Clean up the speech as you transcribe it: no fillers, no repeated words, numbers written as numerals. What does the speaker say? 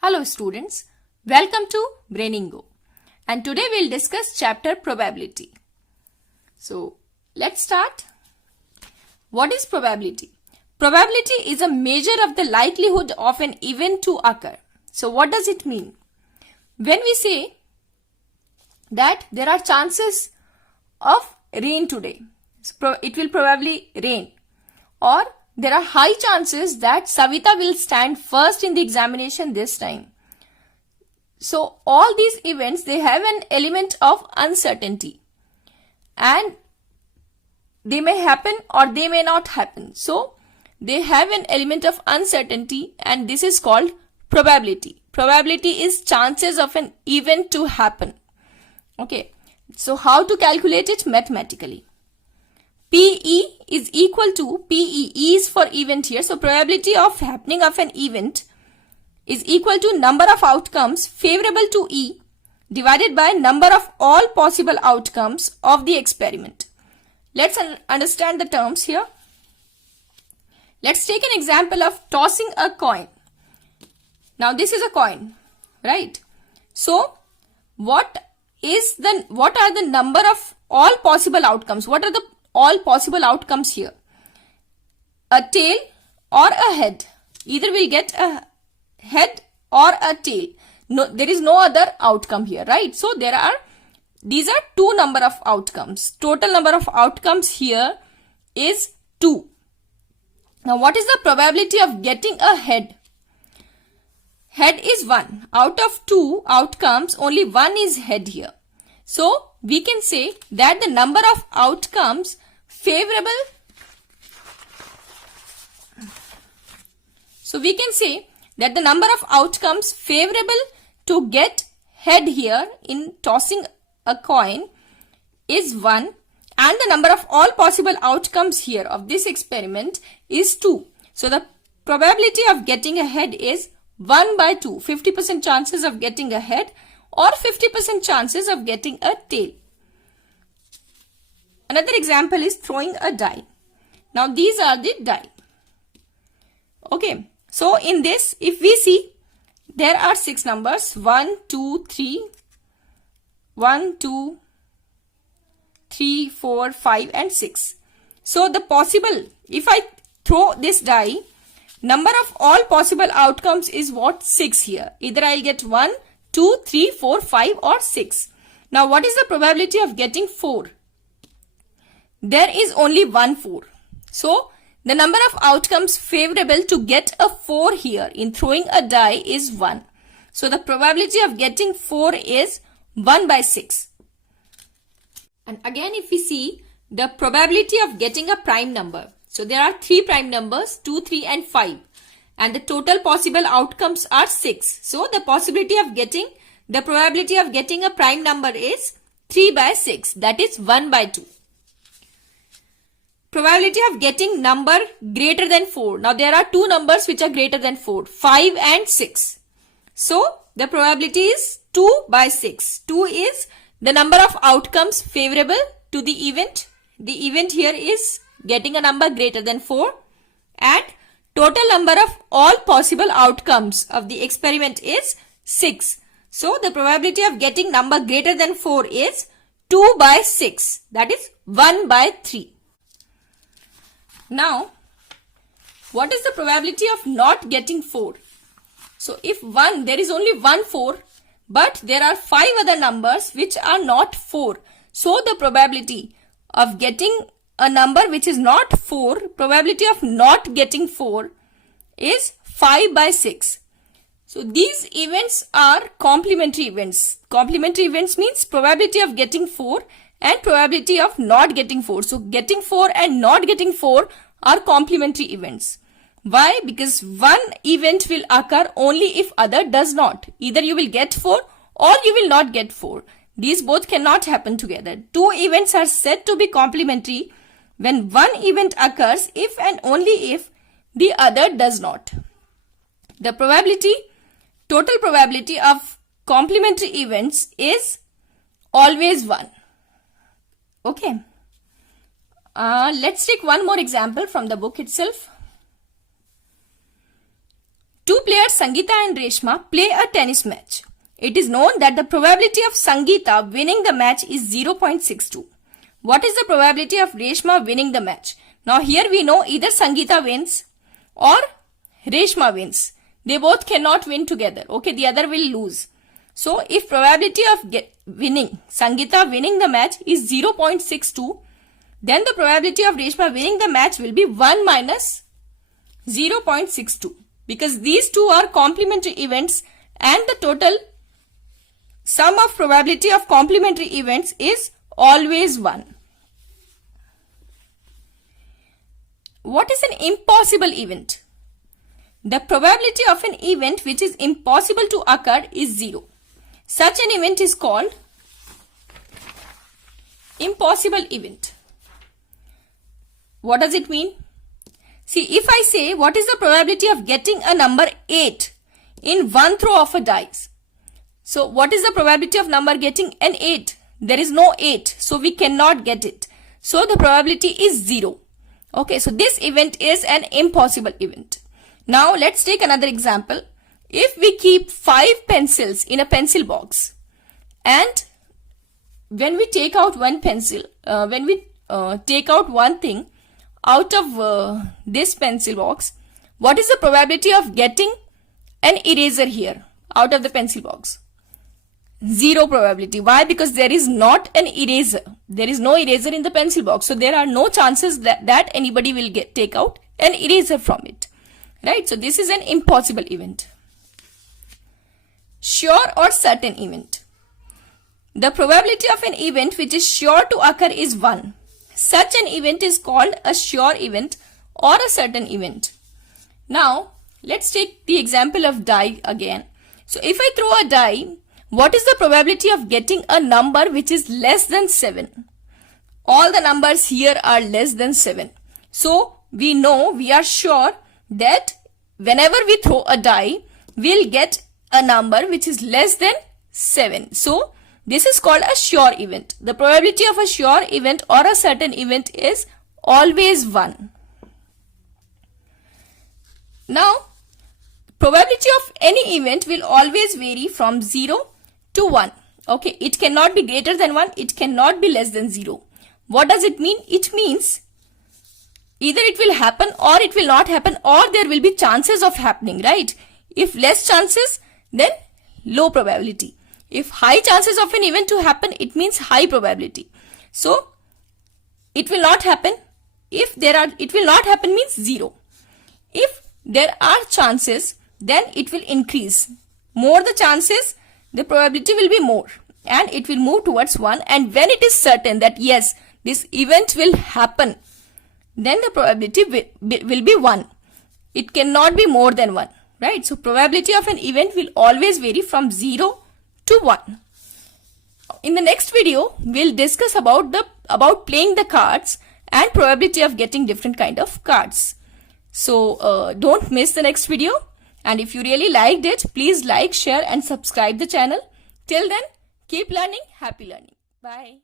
Hello students, welcome to Brainingo, and today we'll discuss chapter probability. So let's start. What is probability? Probability is a measure of the likelihood of an event to occur. So what does it mean? When we say that there are chances of rain today, it will probably rain, or there are high chances that Savita will stand first in the examination this time. So all these events, they have an element of uncertainty and they may happen or they may not happen. So they have an element of uncertainty and this is called probability. Probability is chances of an event to happen. Okay, so how to calculate it mathematically? PE is equal to PE. E is for event here. So probability of happening of an event is equal to number of outcomes favorable to E divided by number of all possible outcomes of the experiment. Let's understand the terms here. Let's take an example of tossing a coin. Now this is a coin, right? So what are the number of all possible outcomes? What are the all possible outcomes here? A tail or a head. Either we'll get a head or a tail. No, there is no other outcome here, right? So these are two number of outcomes. Total number of outcomes here is 2. Now what is the probability of getting a head? Head is 1. Out of 2 outcomes, only 1 is head here. So we can say that the number of outcomes favorable. So we can say that the number of outcomes favorable to get head here in tossing a coin is 1 and the number of all possible outcomes here of this experiment is 2. So the probability of getting a head is 1 by 2. 50% chances of getting a head or 50% chances of getting a tail. Another example is throwing a die. Now these are the die. Okay. So in this, if we see, there are 6 numbers. 1, 2, 3. 1, 2, 3, 4, 5 and 6. So the possible, if I throw this die, number of all possible outcomes is what? 6 here. Either I'll get 1, 2, 3, 4, 5 or 6. Now what is the probability of getting 4? There is only 1 4. So the number of outcomes favorable to get a 4 here in throwing a die is 1. So the probability of getting 4 is 1 by 6. And again if we see the probability of getting a prime number. So there are 3 prime numbers, 2, 3 and 5. And the total possible outcomes are 6. So the probability of getting a prime number is 3 by 6. That is 1 by 2. Probability of getting number greater than 4. Now there are 2 numbers which are greater than 4. 5 and 6. So the probability is 2 by 6. 2 is the number of outcomes favorable to the event. The event here is getting a number greater than 4. And total number of all possible outcomes of the experiment is 6. So the probability of getting number greater than 4 is 2 by 6. That is 1 by 3. Now, what is the probability of not getting 4? So if there is only 1 4, but there are 5 other numbers which are not 4. So the probability of getting a number which is not 4, probability of not getting 4 is 5 by 6. So these events are complementary events. Complementary events means probability of getting 4 and probability of not getting 4. So getting 4 and not getting 4 are complementary events. Why? Because one event will occur only if other does not. Either you will get 4 or you will not get 4. These both cannot happen together. 2 events are said to be complementary when one event occurs if and only if the other does not. The total probability of complementary events is always 1. Okay. Let's take one more example from the book itself. two players Sangeeta and Reshma play a tennis match. It is known that the probability of Sangeeta winning the match is 0.62. What is the probability of Reshma winning the match? Now here we know either Sangeeta wins or Reshma wins. They both cannot win together. Okay, the other will lose. So if probability of Sangeeta winning the match is 0.62, then the probability of Reshma winning the match will be 1 minus 0.62, because these two are complementary events and the total sum of probability of complementary events is always 1. What is an impossible event? The probability of an event which is impossible to occur is 0. Such an event is called impossible event. What does it mean? See, if I say what is the probability of getting a number 8 in one throw of a dice. So what is the probability of number getting an 8? There is no 8, so we cannot get it. So the probability is 0. Okay, so this event is an impossible event. Now let's take another example. If we keep 5 pencils in a pencil box and when we take out one pencil, take out one thing out of this pencil box, what is the probability of getting an eraser here out of the pencil box? 0 probability. Why? Because there is not an eraser. There is no eraser in the pencil box. So there are no chances that anybody will take out an eraser from it. Right? So this is an impossible event. Sure or certain event. The probability of an event which is sure to occur is 1. Such an event is called a sure event or a certain event. Now, let's take the example of die again. So if I throw a die, what is the probability of getting a number which is less than 7? All the numbers here are less than 7. So we know, we are sure that whenever we throw a die, we'll get a number which is less than 7. So this is called a sure event. The probability of a sure event or a certain event is always 1. Now, probability of any event will always vary from 0 to 1. Okay, it cannot be greater than 1, it cannot be less than 0. What does it mean? It means either it will happen or it will not happen, or there will be chances of happening, right? If less chances, then low probability. If high chances of an event to happen, it means high probability. So it will not happen. It will not happen means 0. If there are chances, then it will increase. More the chances, the probability will be more and it will move towards 1. And when it is certain that yes, this event will happen, then the probability will be 1. It cannot be more than 1, right? So probability of an event will always vary from 0 to 1. In the next video, we'll discuss about playing the cards and probability of getting different kind of cards. So don't miss the next video. And if you really liked it, please like, share and subscribe the channel. Till then, keep learning, happy learning. Bye.